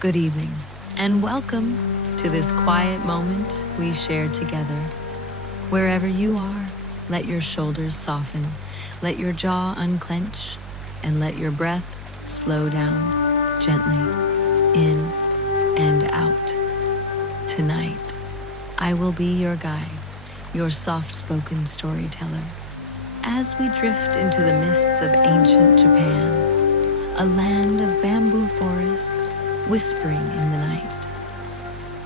Good evening, and welcome to this quiet moment we share together. Wherever you are, let your shoulders soften, let your jaw unclench, and let your breath slow down gently, in and out. Tonight, I will be your guide, your soft-spoken storyteller, as we drift into the mists of ancient Japan, a land of bamboo forests whispering in the night,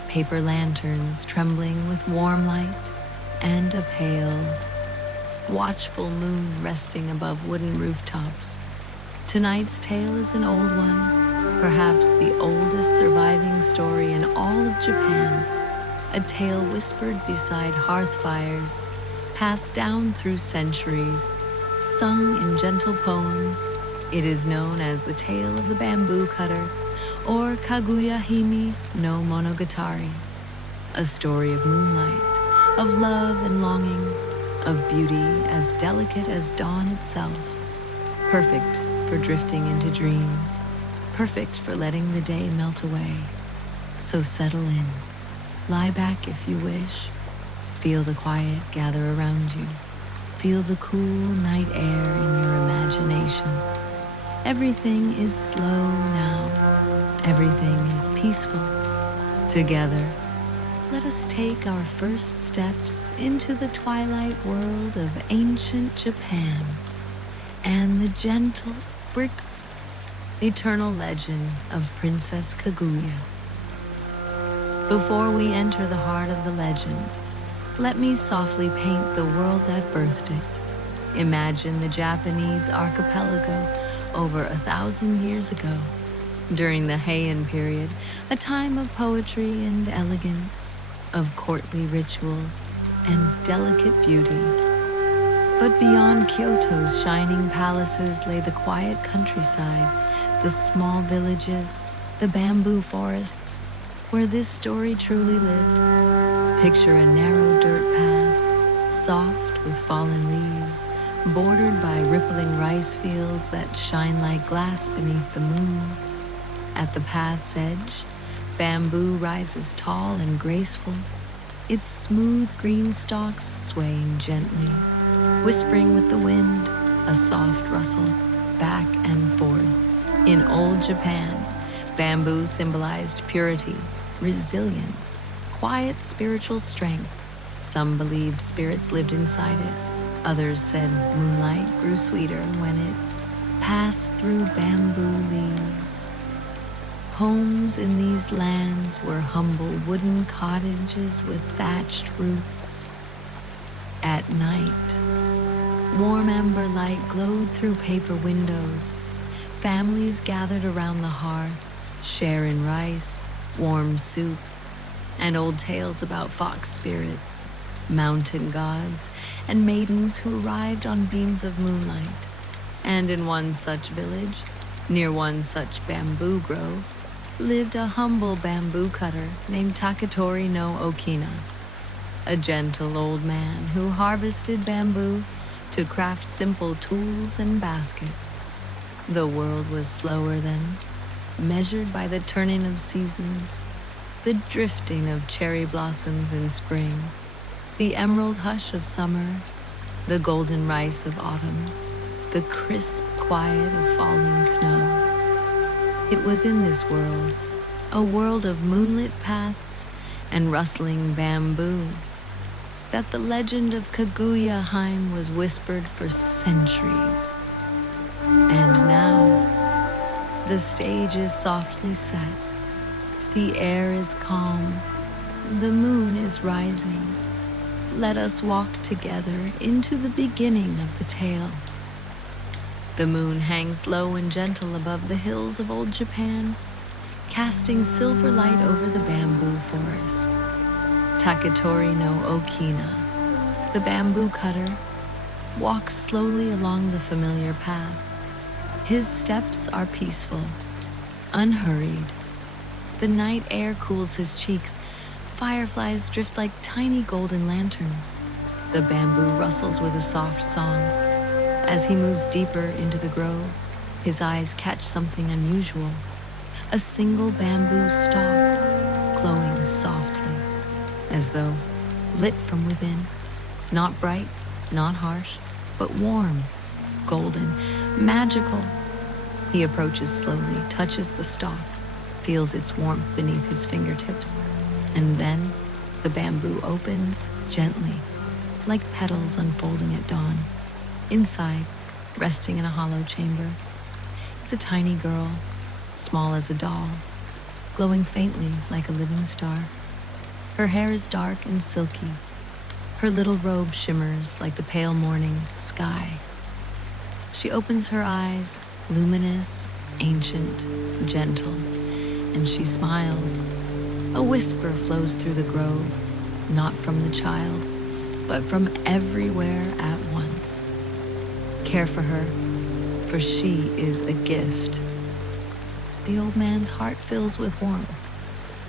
paper lanterns trembling with warm light, and a pale, watchful moon resting above wooden rooftops. Tonight's tale is an old one, perhaps the oldest surviving story in all of Japan, a tale whispered beside hearth fires, passed down through centuries, sung in gentle poems. It is known as the tale of the bamboo cutter, or Kaguya-hime no Monogatari, a story of moonlight, of love and longing, of beauty as delicate as dawn itself, perfect for drifting into dreams, perfect for letting the day melt away. So settle in, lie back if you wish, feel the quiet gather around you, feel the cool night air in your imagination. Everything is slow now. Everything is peaceful. Together, let us take our first steps into the twilight world of ancient Japan and the gentle bricks, eternal legend of Princess Kaguya. Before we enter the heart of the legend, let me softly paint the world that birthed it. Imagine the Japanese archipelago over 1,000 years ago, during the Heian period, a time of poetry and elegance, of courtly rituals and delicate beauty. But beyond Kyoto's shining palaces lay the quiet countryside, the small villages, the bamboo forests, where this story truly lived. Picture a narrow dirt path, soft with fallen leaves, bordered by rippling rice fields that shine like glass beneath the moon. At the path's edge, bamboo rises tall and graceful, its smooth green stalks swaying gently, whispering with the wind, a soft rustle, back and forth. In old Japan, bamboo symbolized purity, resilience, quiet spiritual strength. Some believed spirits lived inside it. Others said moonlight grew sweeter when it passed through bamboo leaves. Homes in these lands were humble wooden cottages with thatched roofs. At night, warm amber light glowed through paper windows. Families gathered around the hearth, sharing rice, warm soup, and old tales about fox spirits, mountain gods, and maidens who arrived on beams of moonlight. And in one such village, near one such bamboo grove, lived a humble bamboo cutter named Takatori no Okina, a gentle old man who harvested bamboo to craft simple tools and baskets. The world was slower then, measured by the turning of seasons, the drifting of cherry blossoms in spring, the emerald hush of summer, the golden rice of autumn, the crisp quiet of falling snow. It was in this world, a world of moonlit paths and rustling bamboo, that the legend of Kaguya-hime was whispered for centuries. And now, the stage is softly set, the air is calm, the moon is rising. Let us walk together into the beginning of the tale. The moon hangs low and gentle above the hills of old Japan, casting silver light over the bamboo forest. Takatori no Okina, the bamboo cutter, walks slowly along the familiar path. His steps are peaceful, unhurried. The night air cools his cheeks. Fireflies drift like tiny golden lanterns. The bamboo rustles with a soft song. As he moves deeper into the grove, his eyes catch something unusual. a single bamboo stalk glowing softly, as though lit from within, not bright, not harsh, but warm, golden, magical. He approaches slowly, touches the stalk, feels its warmth beneath his fingertips, and then the bamboo opens gently, like petals unfolding at dawn. Inside, resting in a hollow chamber, is a tiny girl, small as a doll, glowing faintly like a living star. Her hair is dark and silky. Her little robe shimmers like the pale morning sky. She opens her eyes, luminous, ancient, gentle, and she smiles. A whisper flows through the grove, not from the child, but from everywhere at once. Care for her, for she is a gift. The old man's heart fills with warmth,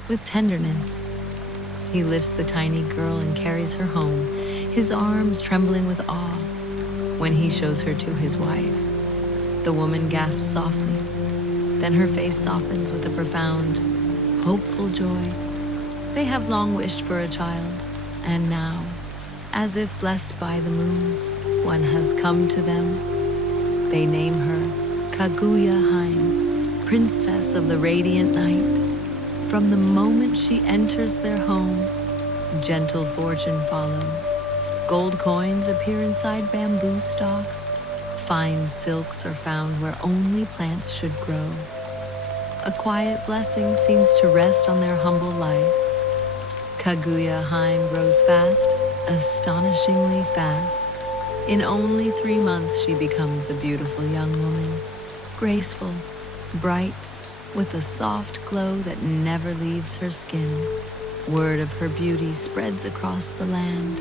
with tenderness. He lifts the tiny girl and carries her home, his arms trembling with awe. When he shows her to his wife, the woman gasps softly. Then her face softens with a profound, hopeful joy. They have long wished for a child, and now, as if blessed by the moon, one has come to them. They name her Kaguya-hime, Princess of the Radiant Night. From the moment she enters their home, gentle fortune follows. Gold coins appear inside bamboo stalks. Fine silks are found where only plants should grow. A quiet blessing seems to rest on their humble life. Kaguya-hime grows fast, astonishingly fast. In only 3 months, she becomes a beautiful young woman, graceful, bright, with a soft glow that never leaves her skin. Word of her beauty spreads across the land.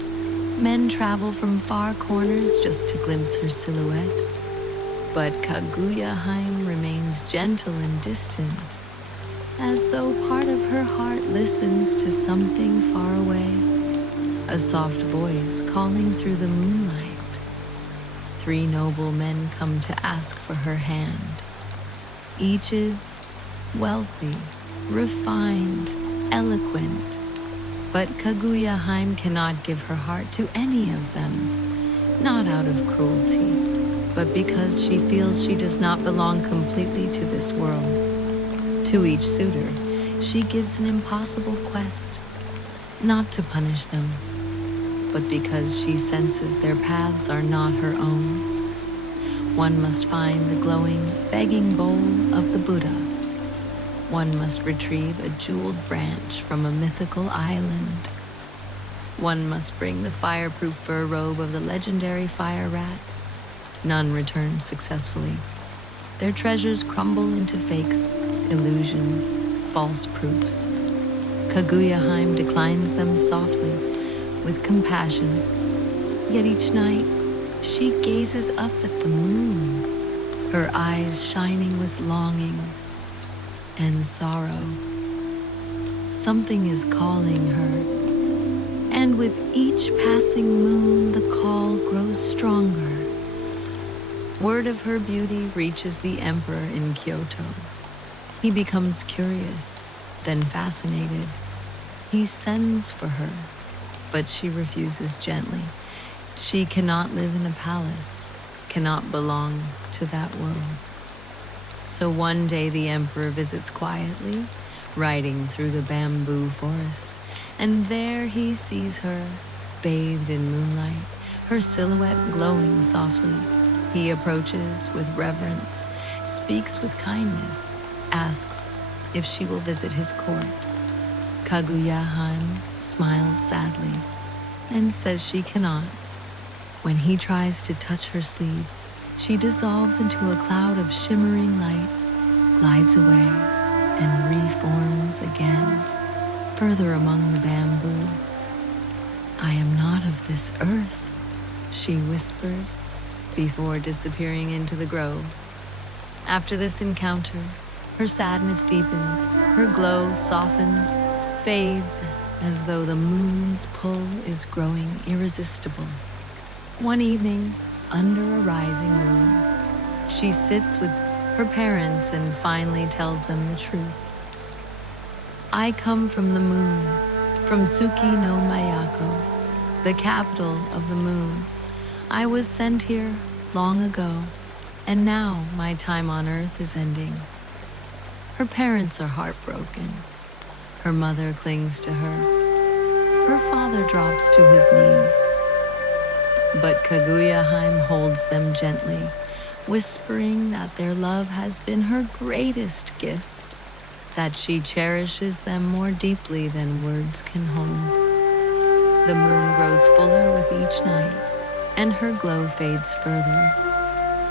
Men travel from far corners just to glimpse her silhouette. But Kaguya-hime remains gentle and distant, as though part of her heart listens to something far away. A soft voice calling through the moonlight. 3 noble men come to ask for her hand. Each is wealthy, refined, eloquent. But Kaguya-hime cannot give her heart to any of them, not out of cruelty, but because she feels she does not belong completely to this world. To each suitor, she gives an impossible quest, not to punish them, but because she senses their paths are not her own. One must find the glowing, begging bowl of the Buddha. One must retrieve a jeweled branch from a mythical island. One must bring the fireproof fur robe of the legendary fire rat. None return successfully. Their treasures crumble into fakes, illusions, false proofs. Kaguya-hime declines them softly, with compassion. Yet each night, she gazes up at the moon, her eyes shining with longing and sorrow. Something is calling her, and with each passing moon, the call grows stronger. Word of her beauty reaches the emperor in Kyoto. He becomes curious, then fascinated. He sends for her, but she refuses gently. She cannot live in a palace, cannot belong to that world. So one day the emperor visits quietly, riding through the bamboo forest, and there he sees her, bathed in moonlight, her silhouette glowing softly. He approaches with reverence, speaks with kindness, asks if she will visit his court. Kaguya-hime smiles sadly and says she cannot. When he tries to touch her sleeve, she dissolves into a cloud of shimmering light, glides away, and reforms again, further among the bamboo. "I am not of this earth," she whispers, before disappearing into the grove. After this encounter, her sadness deepens, her glow softens, fades, as though the moon's pull is growing irresistible. One evening, under a rising moon, she sits with her parents and finally tells them the truth. I come from the moon, from Suki no Mayako, the capital of the moon. I was sent here long ago, and now my time on earth is ending. Her parents are heartbroken. Her mother clings to her. Her father drops to his knees. But Kaguya-hime holds them gently, whispering that their love has been her greatest gift, that she cherishes them more deeply than words can hold. The moon grows fuller with each night, and her glow fades further,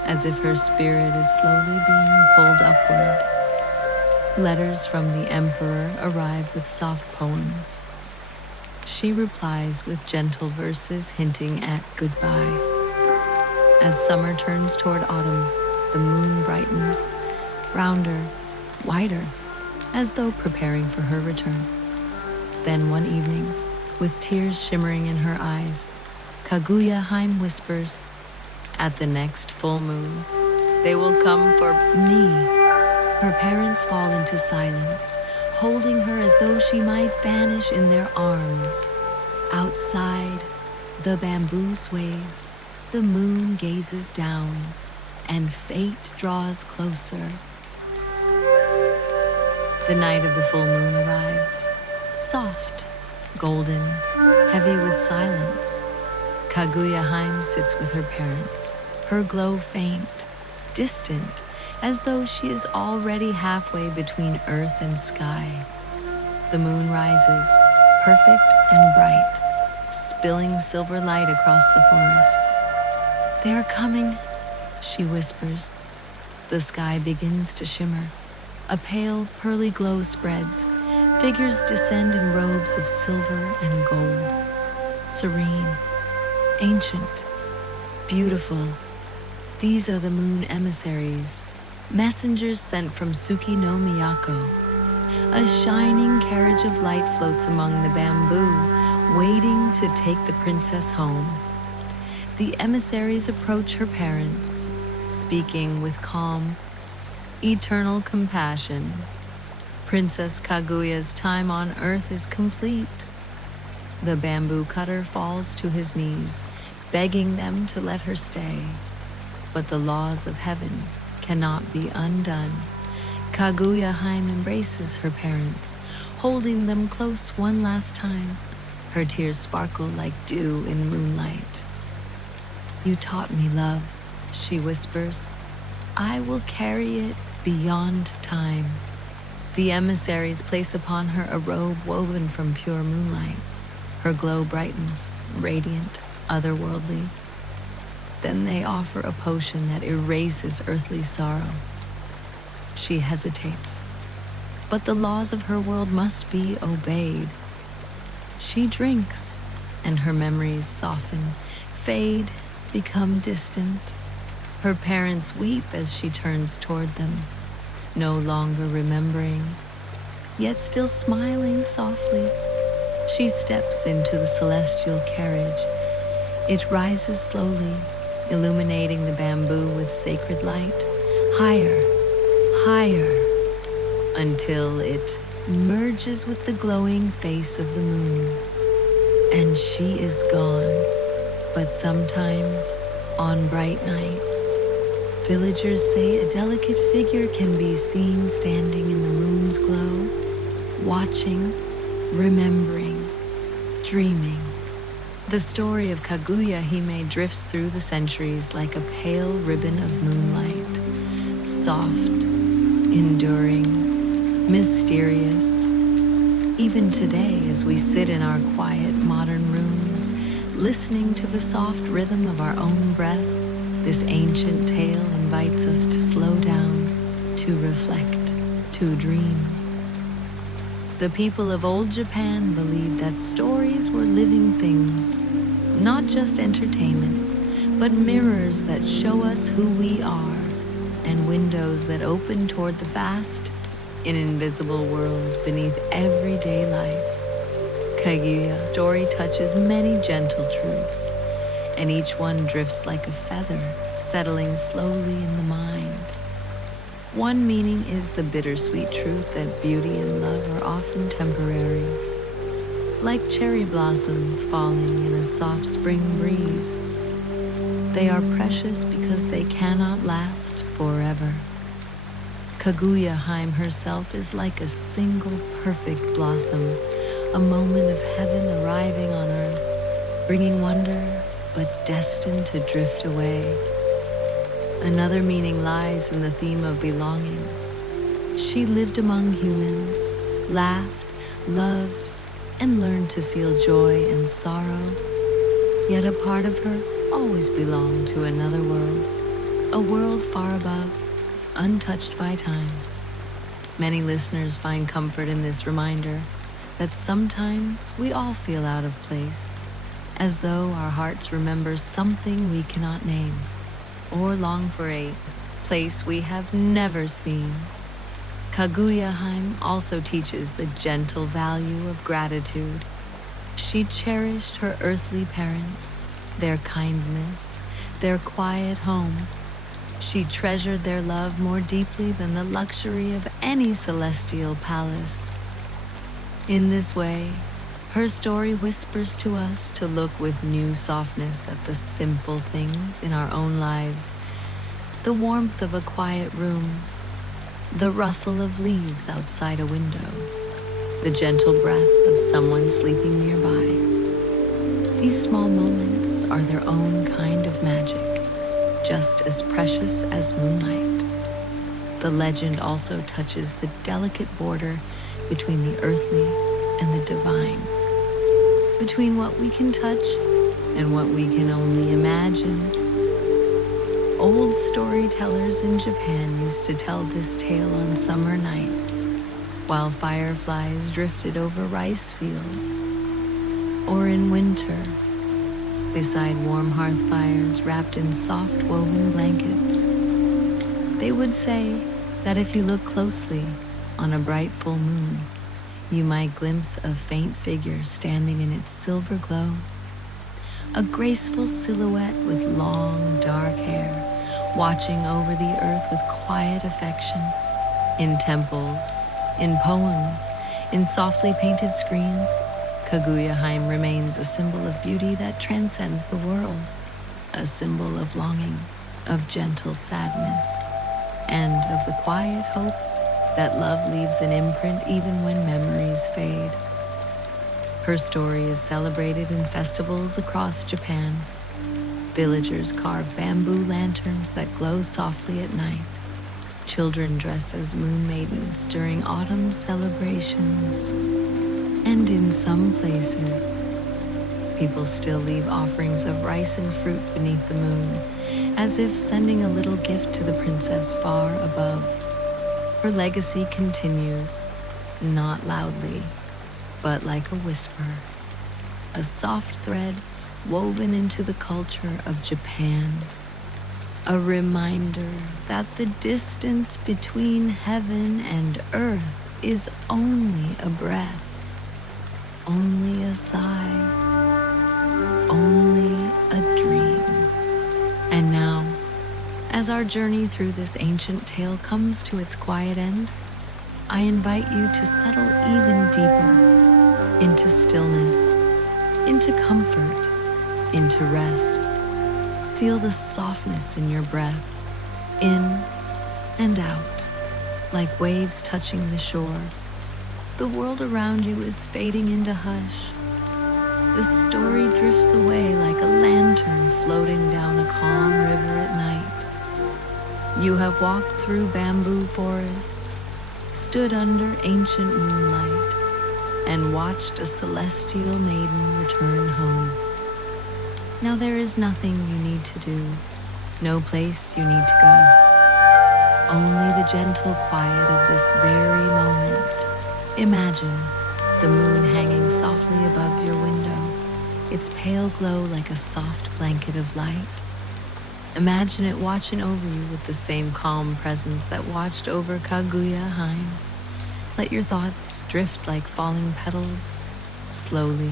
as if her spirit is slowly being pulled upward. Letters from the emperor arrive with soft poems. She replies with gentle verses hinting at goodbye. As summer turns toward autumn, the moon brightens, rounder, wider, as though preparing for her return. Then one evening, with tears shimmering in her eyes, Kaguya-hime whispers, "At the next full moon, they will come for me." Her parents fall into silence, holding her as though she might vanish in their arms. Outside, the bamboo sways, the moon gazes down, and fate draws closer. The night of the full moon arrives, soft, golden, heavy with silence. Kaguya-hime sits with her parents, her glow faint, distant, as though she is already halfway between earth and sky. The moon rises, perfect and bright, spilling silver light across the forest. "They are coming," she whispers. The sky begins to shimmer. A pale, pearly glow spreads. Figures descend in robes of silver and gold. Serene, ancient, beautiful. These are the moon emissaries, messengers sent from Suki no Miyako. A shining carriage of light floats among the bamboo, waiting to take the princess home. The emissaries approach her parents, speaking with calm, eternal compassion. Princess Kaguya's time on earth is complete. The bamboo cutter falls to his knees, begging them to let her stay. But the laws of heaven cannot be undone. Kaguya-hime embraces her parents, holding them close one last time. Her tears sparkle like dew in moonlight. "You taught me love," she whispers. "I will carry it beyond time." The emissaries place upon her a robe woven from pure moonlight. Her glow brightens, radiant, otherworldly. Then they offer a potion that erases earthly sorrow. She hesitates, but the laws of her world must be obeyed. She drinks, and her memories soften, fade, become distant. Her parents weep as she turns toward them, no longer remembering, yet still smiling softly. She steps into the celestial carriage. It rises slowly, illuminating the bamboo with sacred light, higher, higher, until it merges with the glowing face of the moon. And she is gone. But sometimes, on bright nights, villagers say a delicate figure can be seen standing in the moon's glow, watching, remembering, dreaming. The story of Kaguya-hime drifts through the centuries like a pale ribbon of moonlight, soft, enduring, mysterious. Even today, as we sit in our quiet modern rooms, listening to the soft rhythm of our own breath, this ancient tale invites us to slow down, to reflect, to dream. The people of old Japan believed that stories were living things, not just entertainment, but mirrors that show us who we are, and windows that open toward the vast, invisible world beneath everyday life. Kaguya's story touches many gentle truths, and each one drifts like a feather, settling slowly in the mind. One meaning is the bittersweet truth that beauty and love are often temporary, like cherry blossoms falling in a soft spring breeze. They are precious because they cannot last forever. Kaguya-hime herself is like a single perfect blossom, a moment of heaven arriving on earth, bringing wonder but destined to drift away. Another meaning lies in the theme of belonging. She lived among humans, laughed, loved, and learned to feel joy and sorrow. Yet a part of her always belonged to another world, a world far above, untouched by time. Many listeners find comfort in this reminder that sometimes we all feel out of place, as though our hearts remember something we cannot name, or long for a place we have never seen. Kaguya-hime also teaches the gentle value of gratitude. She cherished her earthly parents, their kindness, their quiet home. She treasured their love more deeply than the luxury of any celestial palace. In this way, her story whispers to us to look with new softness at the simple things in our own lives, the warmth of a quiet room, the rustle of leaves outside a window, the gentle breath of someone sleeping nearby. These small moments are their own kind of magic, just as precious as moonlight. The legend also touches the delicate border between the earthly and the divine, between what we can touch and what we can only imagine. Old storytellers in Japan used to tell this tale on summer nights, while fireflies drifted over rice fields, or in winter, beside warm hearth fires wrapped in soft woven blankets. They would say that if you look closely on a bright full moon, you might glimpse a faint figure standing in its silver glow, a graceful silhouette with long dark hair, watching over the earth with quiet affection. In temples, in poems, in softly painted screens, Kaguya-hime remains a symbol of beauty that transcends the world, a symbol of longing, of gentle sadness, and of the quiet hope that love leaves an imprint even when memories fade. Her story is celebrated in festivals across Japan. Villagers carve bamboo lanterns that glow softly at night. Children dress as moon maidens during autumn celebrations. And in some places, people still leave offerings of rice and fruit beneath the moon, as if sending a little gift to the princess far above. Her legacy continues, not loudly, but like a whisper, a soft thread woven into the culture of Japan, a reminder that the distance between heaven and earth is only a breath, only a sigh, only a dream. And now, as our journey through this ancient tale comes to its quiet end, I invite you to settle even deeper into stillness, into comfort, into rest. Feel the softness in your breath, in and out, like waves touching the shore. The world around you is fading into hush. The story drifts away like a lantern floating down a calm river at night. You have walked through bamboo forests, stood under ancient moonlight, and watched a celestial maiden return home. Now there is nothing you need to do, no place you need to go. Only the gentle quiet of this very moment. Imagine the moon hanging softly above your window, its pale glow like a soft blanket of light. Imagine it watching over you with the same calm presence that watched over Kaguya-hime. Let your thoughts drift like falling petals, slowly,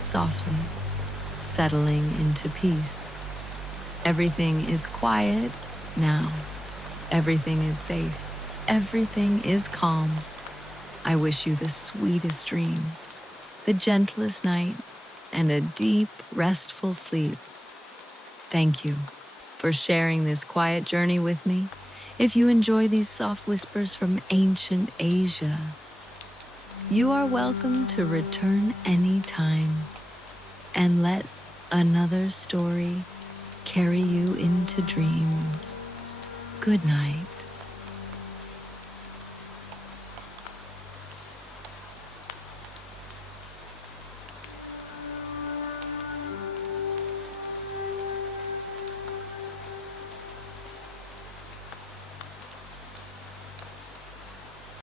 softly, settling into peace. Everything is quiet now, Everything is safe. Everything is calm. I wish you the sweetest dreams, the gentlest night, and a deep, restful sleep. Thank you for sharing this quiet journey with me. If you enjoy these soft whispers from ancient Asia, you are welcome to return anytime and let another story carry you into dreams. Good night.